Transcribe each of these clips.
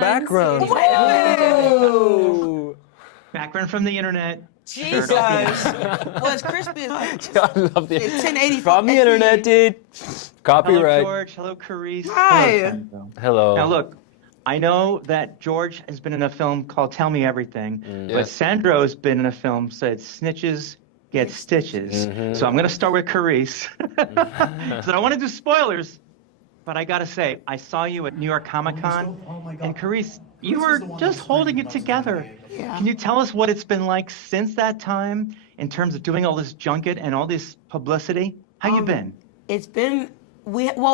background. Whoa! Background from the internet. Jesus. Well, it's crispy. I love the 1080 from the internet, dude. Copyright. Hello, George. Hello, Kerrice. Hi. Hello. Now, look, I know that George has been in a film called Tell Me Everything, but Sandro's been in a film said Snitches Get Stitches. So I'm going to start with Kerrice. So I don't want to do spoilers, but I got to say, I saw you at New York Comic Con, and Kerrice, you were just holding it together. Yeah. Can you tell us what it's been like since that time in terms of doing all this junket and all this publicity? How you been? It's been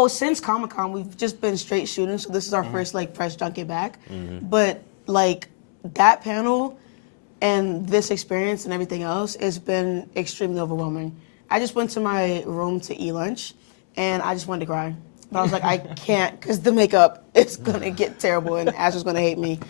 since Comic-Con we've just been straight shooting, so this is our first like press junket back. But like that panel and this experience and everything else has been extremely overwhelming. I just went to my room to eat lunch and I just wanted to cry. But I was like, I can't, because the makeup is gonna get terrible and Asher's gonna hate me,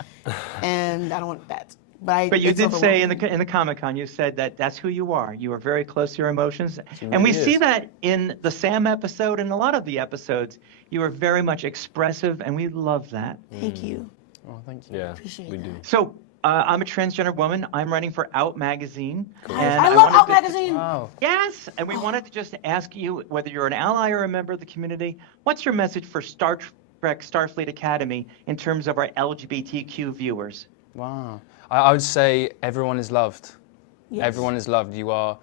and I don't want that. But you did say in the Comic-Con, you said that that's who you are. You are very close to your emotions. And we see that in the Sam episode and a lot of the episodes. You are very much expressive, and we love that. Thank you. Oh, thank you. Yeah, Appreciate we that. do. So I'm a transgender woman. I'm writing for Out Magazine. And I love wanted Out to- Magazine. Wow. Yes, and we wanted to just ask you whether you're an ally or a member of the community. What's your message for Star Trek Starfleet Academy in terms of our LGBTQ viewers? Wow. I would say everyone is loved. Yes. Everyone is loved. You are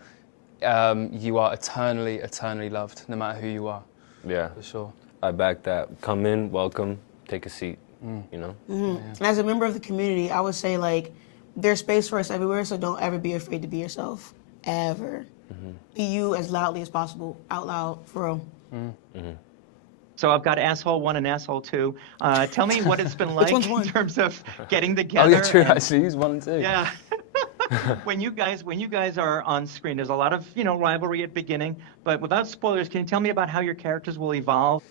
eternally, eternally loved, no matter who you are. Yeah, For sure. I back that. Come in, welcome, take a seat. You know. And as a member of the community, I would say like there's space for us everywhere, so don't ever be afraid to be yourself. Ever. Be you as loudly as possible, out loud, for real. So I've got asshole 1 and asshole 2. Tell me what it's been like one's in one? terms of getting Oh, together. yeah, true. and- Actually, he's 1 and 2. Yeah. when you guys are on screen, there's a lot of rivalry at beginning. But without spoilers, can you tell me about how your characters will evolve?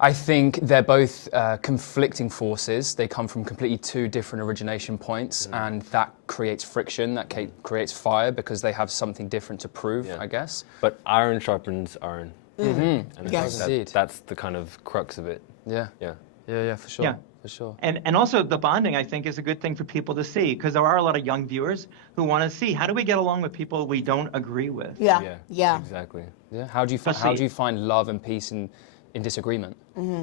I think they're both conflicting forces. They come from completely 2 different origination points, and that creates friction, that creates fire, because they have something different to prove, I guess. But iron sharpens iron. And Yes. Indeed. that's the kind of crux of it. Yeah. Yeah. Yeah, for sure. Yeah. For sure. And also the bonding, I think, is a good thing for people to see, because there are a lot of young viewers who want to see how do we get along with people we don't agree with. Yeah. Exactly. Yeah. How do you find love and peace in disagreement?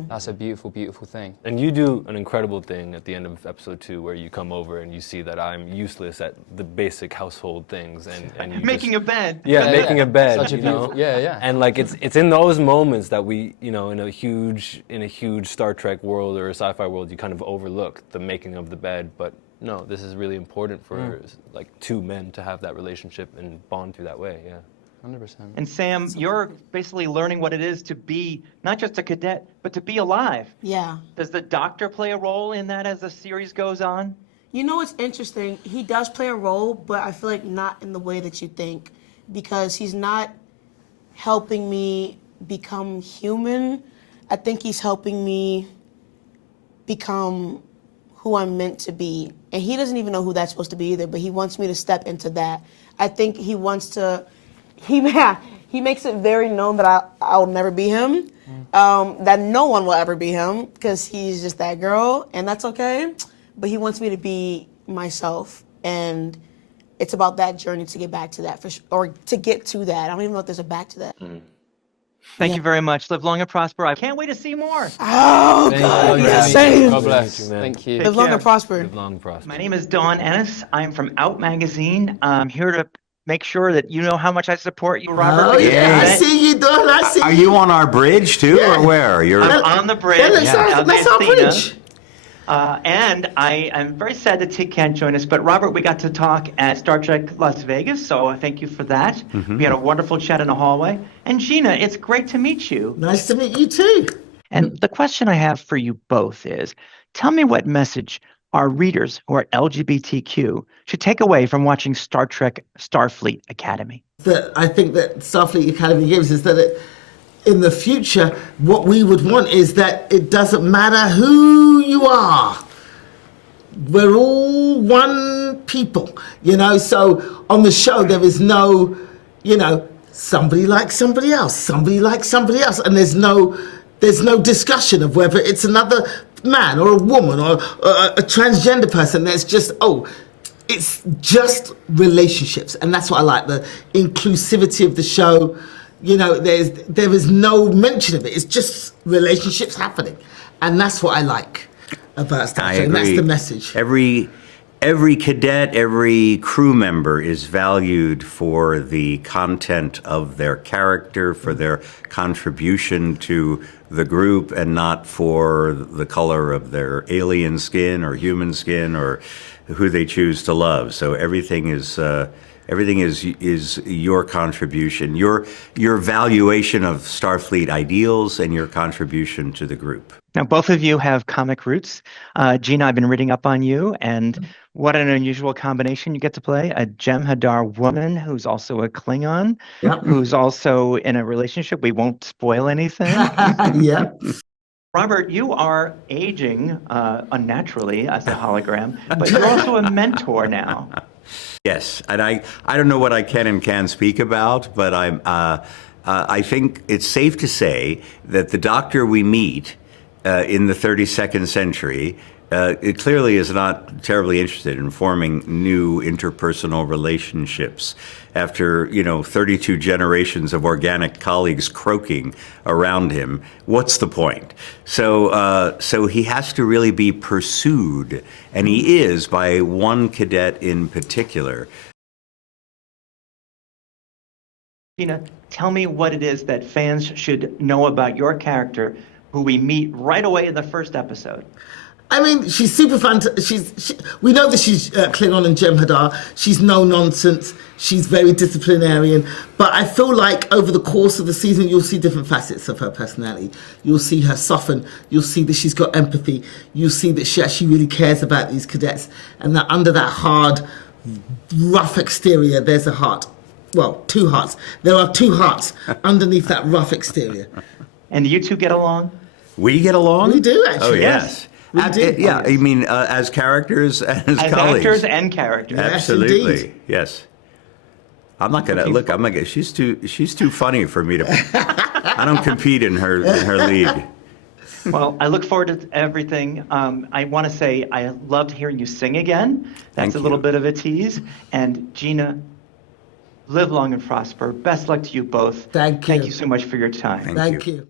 That's a beautiful, beautiful thing. And you do an incredible thing at the end of episode 2 where you come over and you see that I'm useless at the basic household things and you Making a bed. making a bed, Such a you know? beautiful, yeah. And like it's in those moments that we, in a huge Star Trek world or a sci-fi world, you kind of overlook the making of the bed, but no, this is really important for like 2 men to have that relationship and bond through that way, yeah. 100%. And Sam, you're basically learning what it is to be not just a cadet, but to be alive. Yeah. Does the doctor play a role in that as the series goes on? You know what's interesting? He does play a role, but I feel like not in the way that you think, because he's not helping me become human. I think he's helping me become who I'm meant to be. And he doesn't even know who that's supposed to be either, but he wants me to step into that. I think he wants to, he makes it very known that I'll never be him, that no one will ever be him, because he's just that girl, and that's okay. But he wants me to be myself, and it's about that journey to get back to that, or to get to that. I don't even know if there's a back to that. Thank you very much. Live long and prosper. I can't wait to see more. Oh, God, yes, same. God bless. Thank you, man. Thank you. Live long care. and prosper. Live long, prosper. My name is Dawn Ennis. I'm from Out Magazine. I'm here to make sure that you know how much I support you, Robert. Oh, yeah, I see you, Dawn. I see Are you. you on our bridge too, or where? You're I'm on the bridge. Yeah, let's our Messina. bridge. And I'm very sad that Tig can't join us, but Robert, we got to talk at Star Trek Las Vegas, so thank you for that. We had a wonderful chat in the hallway. And Gina, it's great to meet you. Nice to meet you, too. And the question I have for you both is, tell me what message our readers who are LGBTQ should take away from watching Star Trek Starfleet Academy. That I think that Starfleet Academy gives is that in the future, what we would want is that it doesn't matter who you are. We're all one people, so on the show there is no, somebody likes somebody else, somebody likes somebody else, and there's no discussion of whether it's another man or a woman or a transgender person. There's just, it's just relationships. And that's what I like, the inclusivity of the show. You know, there is no mention of it. It's just relationships happening. And that's what I like about Star Trek. And that's the message. Every cadet, every crew member is valued for the content of their character, for their contribution to the group, and not for the color of their alien skin or human skin or who they choose to love. So everything is your contribution, your valuation of Starfleet ideals, and your contribution to the group. Now, both of you have comic roots. Gina, I've been reading up on you, and what an unusual combination you get to play. A Jem'Hadar woman who's also a Klingon, who's also in a relationship. We won't spoil anything. Yeah. Robert, you are aging unnaturally as a hologram, but you're also a mentor now. Yes, and I don't know what I can and can't speak about, but I think it's safe to say that the Doctor we meet in the 32nd century, it clearly is not terribly interested in forming new interpersonal relationships. After 32 generations of organic colleagues croaking around him, what's the point? So he has to really be pursued, and he is by one cadet in particular. Gina, tell me what it is that fans should know about your character, who we meet right away in the first episode. I mean, she's super fun. We know that she's Klingon and Jem'Hadar. She's no nonsense. She's very disciplinarian. But I feel like over the course of the season, you'll see different facets of her personality. You'll see her soften. You'll see that she's got empathy. You'll see that she actually really cares about these cadets. And that under that hard, rough exterior, there's a heart. Well, two hearts. There are two hearts underneath that rough exterior. And you two get along? We get along? We do, actually. Oh, yes. Yeah, I mean, as characters, as colleagues. Actors and characters. Absolutely, yes, indeed. Yes. I'm not gonna look. I'm like, she's too funny for me to. I don't compete in her league. Well, I look forward to everything. I want to say I loved hearing you sing again. That's a little bit of a tease. And Gina, live long and prosper. Best luck to you both. Thank you. Thank you so much for your time. Thank you.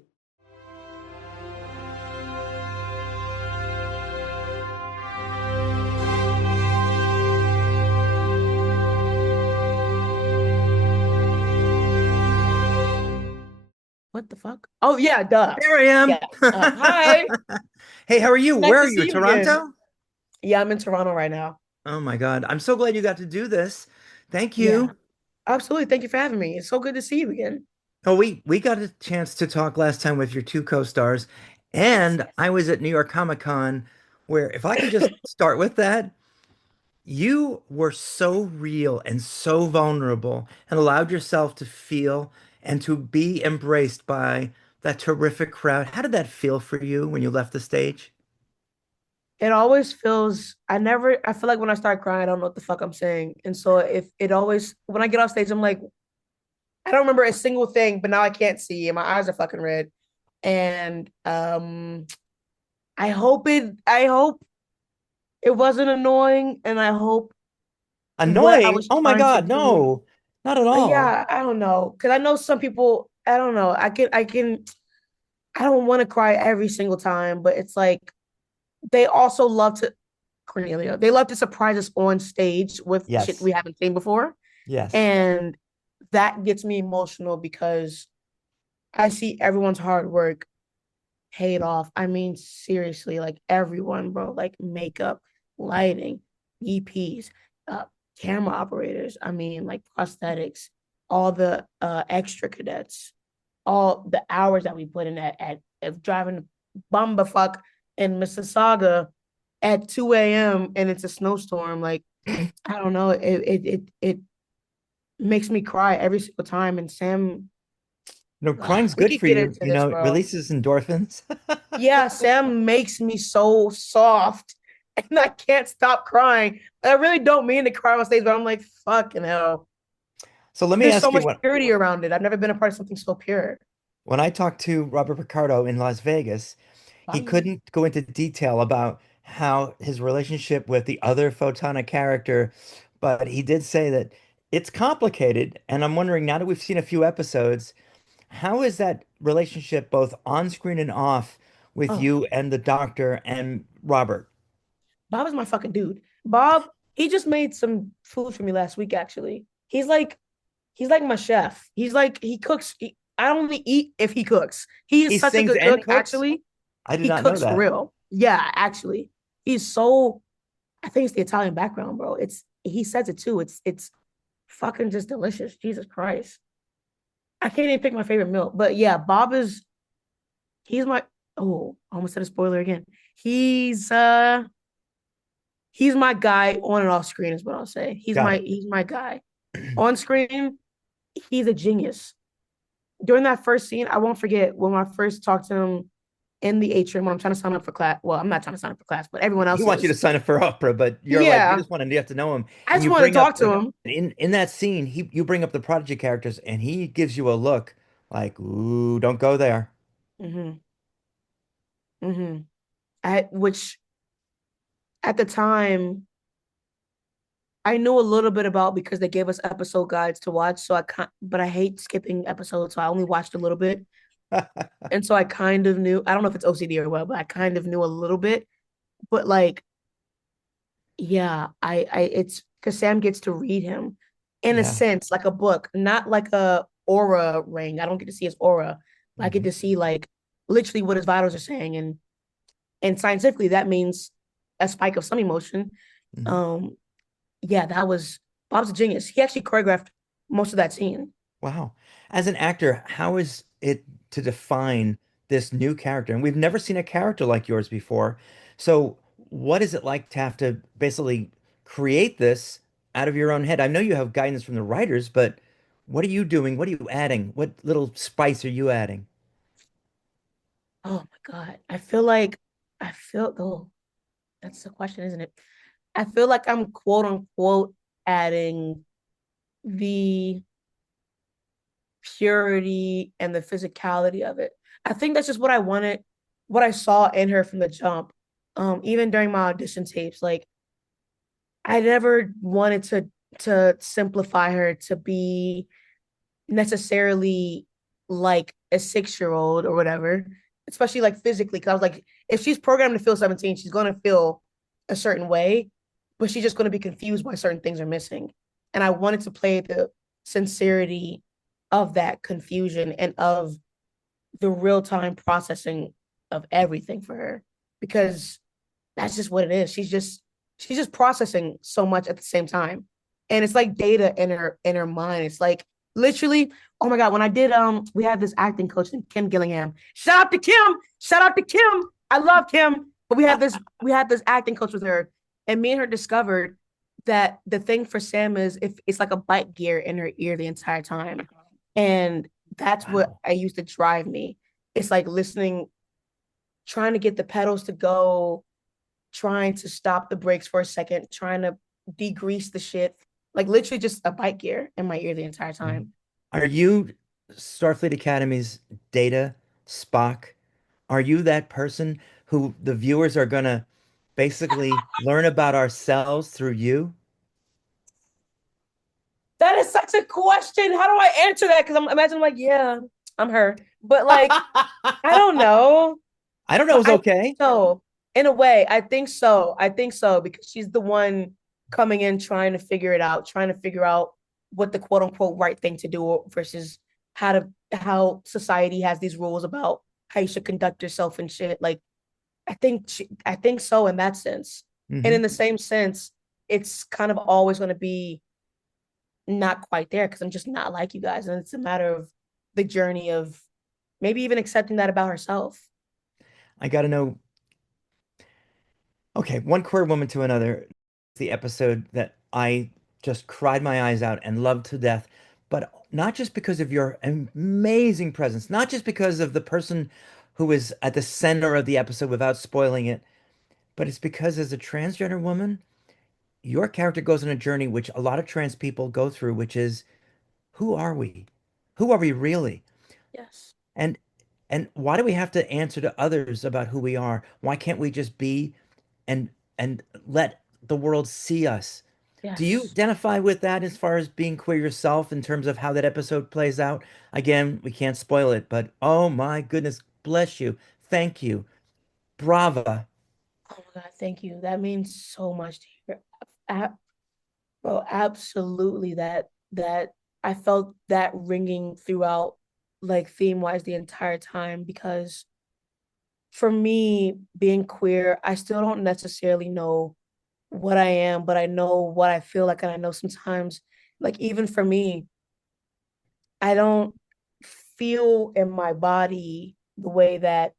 What the fuck? Oh yeah, duh. There I am. Yeah. Hi. Hey, how are you? Nice Where to are you? see you Toronto? again. Yeah, I'm in Toronto right now. Oh my God. I'm so glad you got to do this. Thank you. Yeah. Absolutely. Thank you for having me. It's so good to see you again. Oh, we got a chance to talk last time with your two co-stars, and I was at New York Comic Con, where if I could just start with that, you were so real and so vulnerable and allowed yourself to feel and to be embraced by that terrific crowd. How did that feel for you when you left the stage? It always feels, I feel like when I start crying, I don't know what the fuck I'm saying. And so when I get off stage, I'm like, I don't remember a single thing, but now I can't see and my eyes are fucking red. And I hope it wasn't annoying, and I hope Annoying? Oh my God, no, not at all. Yeah, I don't know. Because I know some people, I don't know. I don't want to cry every single time, but it's like, they also love to, Cornelia, they love to surprise us on stage with shit we haven't seen before. Yes. And that gets me emotional because I see everyone's hard work paid off. I mean, seriously, like everyone, bro, like makeup, lighting, EPs, camera operators. I mean, like prosthetics, all the extra cadets, all the hours that we put in at driving bumbafuck in Mississauga at 2 a.m. and it's a snowstorm. Like, I don't know. It makes me cry every single time. And Sam, no, crying's good for you. You know, it releases endorphins. Yeah, Sam makes me so soft and I can't stop crying. I really don't mean to cry on stage, but I'm like, fucking hell. So let me ask you, there's so much purity around it. I've never been a part of something so pure. When I talked to Robert Picardo in Las Vegas, He Bye. couldn't go into detail about how his relationship with the other photonic character, but he did say that it's complicated. And I'm wondering, now that we've seen a few episodes, how is that relationship both on screen and off with Oh, you and the doctor and Robert? Bob is my fucking dude. Bob, he just made some food for me last week, actually. He's like my chef. He cooks. I only eat if he cooks. He is He such a sings good and cook, cooks? actually. I did He not know cooks for that. real. Yeah, actually. He's so I think it's the Italian background, bro. He says it too. It's fucking just delicious. Jesus Christ. I can't even pick my favorite meal. But yeah, Bob is he's my I almost said a spoiler again. He's uh he's my guy on and off screen is what I'll say. Got it. He's my guy. On screen, he's a genius. During that first scene, I won't forget when I first talked to him in the atrium when I'm trying to sign up for class. Well, I'm not trying to sign up for class, but everyone He else wants you to is. sign up for opera, but you're like, you Yeah, just want to get to know him. I And just you want to bring up talk to like him. in that scene, you bring up the Prodigy characters and he gives you a look like, ooh, don't go there. Hmm. Hmm. Which at the time I knew a little bit about because they gave us episode guides to watch. So I can't, but I hate skipping episodes, so I only watched a little bit. And so I kind of knew. I don't know if it's OCD or what, but I kind of knew a little bit. But like, yeah, it's because Sam gets to read him in a Yeah. sense, like a book, not like a aura ring. I don't get to see his aura. I get Mhm. to see like literally what his vitals are saying, and scientifically that means a spike of some emotion. Mhm. Um, yeah, that was Bob's a genius. He actually choreographed most of that scene. Wow. As an actor, how is it to define this new character? And we've never seen a character like yours before. So, what is it like to have to basically create this out of your own head? I know you have guidance from the writers, but what are you doing? What are you adding? What little spice are you adding? Oh my God. Oh, that's the question, isn't it? I feel like I'm quote unquote adding the purity and the physicality of it. I think that's just what I wanted, what I saw in her from the jump. Even during my audition tapes, like I never wanted to simplify her to be necessarily like a 6 year old or whatever, especially like physically. Cause I was like, if she's programmed to feel 17, she's gonna feel a certain way, but she's just gonna be confused why certain things are missing. And I wanted to play the sincerity of that confusion and of the real time processing of everything for her because that's just what it is. She's just processing so much at the same time. And it's like data in her mind. It's like literally, oh my God, when I did we had this acting coach named Kim Gillingham. Shout out to Kim. Shout out to Kim. I love Kim. But we had this acting coach with her, and me and her discovered that the thing for Sam is if it's like a bite gear in her ear the entire time. And that's what Wow. I used to drive me. It's like listening, trying to get the pedals to go, trying to stop the brakes for a second, trying to degrease the shit. Like literally just a bike gear in my ear the entire Mhm. time. Are you Starfleet Academy's Data, Spock? Are you that person who the viewers are gonna basically learn about ourselves through you? That is such a question. How do I answer that? Because I'm imagining like, yeah, I'm her. But like, I don't know. I don't know, But it's I think okay. so. In a way, I think so. I think so because she's the one coming in trying to figure it out, trying to figure out what the quote unquote right thing to do versus how society has these rules about how you should conduct yourself and shit. Like I think so in that sense. And Hmm. in the same sense, it's kind of always going to be not quite there because I'm just not like you guys. And it's a matter of the journey of maybe even accepting that about herself. I gotta know. Okay, one queer woman to another. The episode that I just cried my eyes out and loved to death, but not just because of your amazing presence, not just because of the person who is at the center of the episode without spoiling it, but it's because as a transgender woman, your character goes on a journey which a lot of trans people go through, which is who are we? Who are we really? Yes. And And why do we have to answer to others about who we are? Why can't we just be and let the world see us? Do you Yes. identify with that as far as being queer yourself in terms of how that episode plays out? Again, we can't spoil it, but oh my goodness, bless you. Thank you. Brava. Oh my God, thank you. That means so much to hear. Bro, absolutely that I felt that ringing throughout, like theme wise the entire time, because for me, being queer, I still don't necessarily know what I am, but I know what I feel like, and I know sometimes, like even for me, I don't feel in my body the way that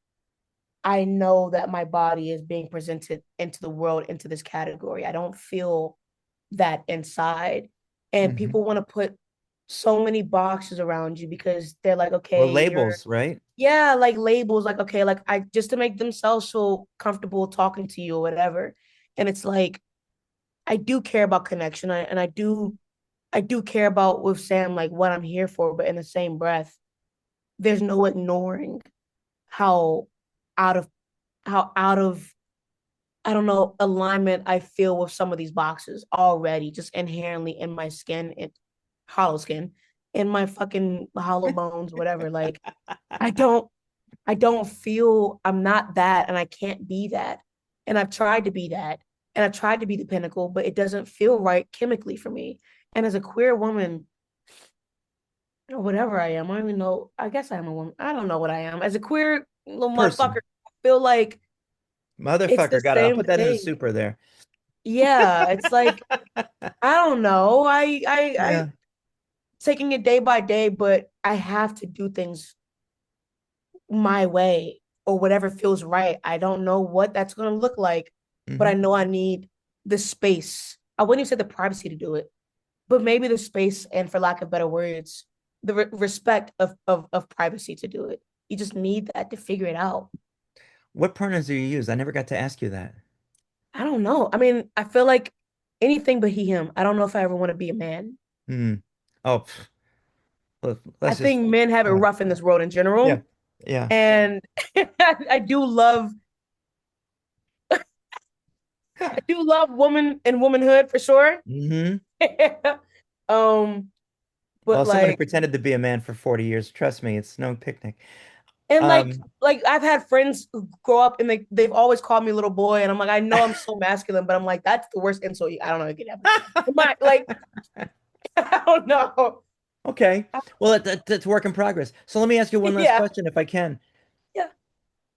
I know that my body is being presented into the world, into this category. I don't feel that inside. And Mhm. people want to put so many boxes around you because they're like, Well, okay, you're, labels, right? yeah, like labels, like, okay, like I just to make themselves feel comfortable talking to you or whatever. And it's like, I do care about connection. And I do care about with Sam, like what I'm here for. But in the same breath, there's no ignoring how out of, how out of I don't know, alignment I feel with some of these boxes already, just inherently in my skin, and hollow skin, in my fucking hollow bones, whatever. Like I don't, I don't feel I'm not that, and I can't be that. And I've tried to be that, and I've tried to be the pinnacle, but it doesn't feel right chemically for me. And as a queer woman, or whatever I am, I don't even know. I guess I am a woman. I don't know what I am. As a queer little motherfucker, Person. I feel like it's the Motherfucker, got it. I'll same put that in the thing. super there. Yeah, it's like I don't know. I Yeah. taking it day by day, but I have to do things my way or whatever feels right. I don't know what that's going to look like, but I Hmm. know I need the space. I wouldn't even say the privacy to do it, but maybe the space and, for lack of better words, the respect of privacy to do it. You just need that to figure it out. What pronouns do you use? I never got to ask you that. I don't know. I mean, I feel like anything but he, him. I don't know if I ever want to be a man. Hmm. Oh, I let's just, think men have it yeah, rough in this world in yeah, general. yeah. And I do love woman and womanhood for sure. Hmm. um, but Well, someone who like, pretended to be a man for 40 years, trust me, it's no picnic. and Um, like I've had friends who grow up and they've always called me little boy, and I'm like, I know I'm so masculine, but I'm like, that's the worst insult. I don't know, it could ever. My, like, I don't know. okay. Well, it's work in progress. So let me ask you one last Yeah, question, if I can. yeah.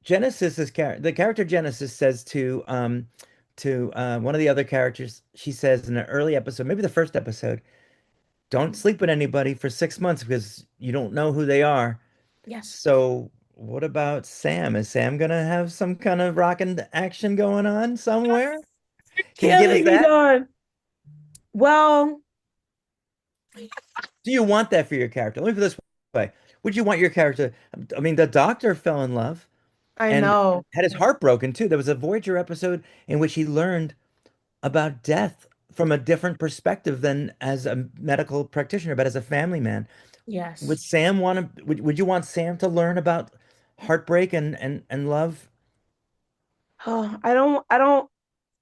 The character Genesis says to one of the other characters, she says in an early episode, maybe the first episode, don't sleep with anybody for 6 months because you don't know who they are. Yes. So what about Sam? Is Sam gonna have some kind of rockin' action going on somewhere? Can you give us Killing me, that? Don. Well, Do you want that for your character? Let me put it this way. Would you want your character? I mean, the doctor fell in love I and know. had his heart broken too. There was a Voyager episode in which he learned about death from a different perspective than as a medical practitioner, but as a family man. Would Yes. Sam want to, would you want Sam to learn about heartbreak and love? Oh, I don't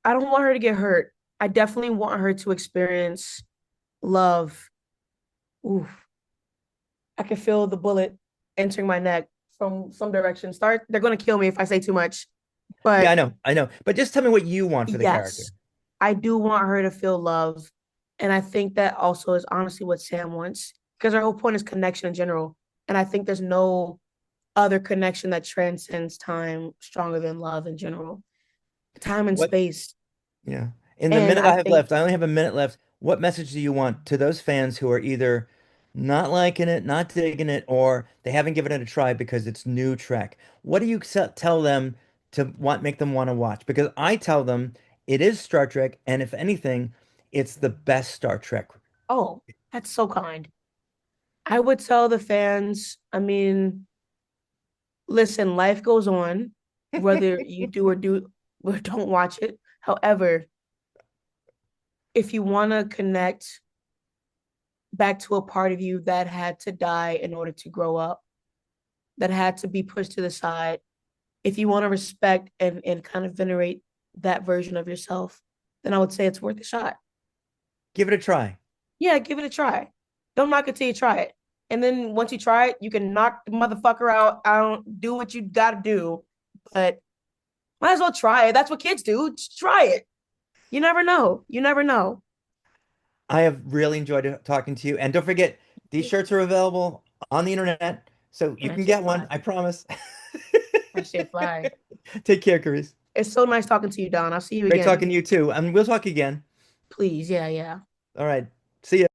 want her to get hurt. I definitely want her to experience love. Oof. I can feel the bullet entering my neck from some direction. They're gonna kill me if I say too much. Yeah, But I know. But just tell me what you want for the character. yes, I do want her to feel love. And I think that also is honestly what Sam wants. Because our whole point is connection in general. And I think there's no other connection that transcends time stronger than love in general. Time and What, space. yeah. In the And minute I I have think, left, I only have a minute left. What message do you want to those fans who are either not liking it, not digging it, or they haven't given it a try because it's new Trek? What do you tell them to make them want to watch? Because I tell them it is Star Trek, and if anything, it's the best Star Trek. oh, that's so kind. I would tell the fans, I mean, listen, life goes on, whether you do or don't watch it. However, if you want to connect back to a part of you that had to die in order to grow up, that had to be pushed to the side. If you want to respect and kind of venerate that version of yourself, then I would say it's worth a shot. Give it a try. Yeah, give it a try. Don't knock it till you try it. And then once you try it, you can knock the motherfucker out, do what you gotta do. But might as well try it. That's what kids do. Just try it. You never know. You never know. I have really enjoyed talking to you. And don't forget, these shirts are available on the internet, so you can get one. I promise. That shit fly. Take care, Kerrice. It's so nice talking to you, Don. I'll see you Great again. talking to you too. And we'll talk again. Please, yeah. All right. See ya.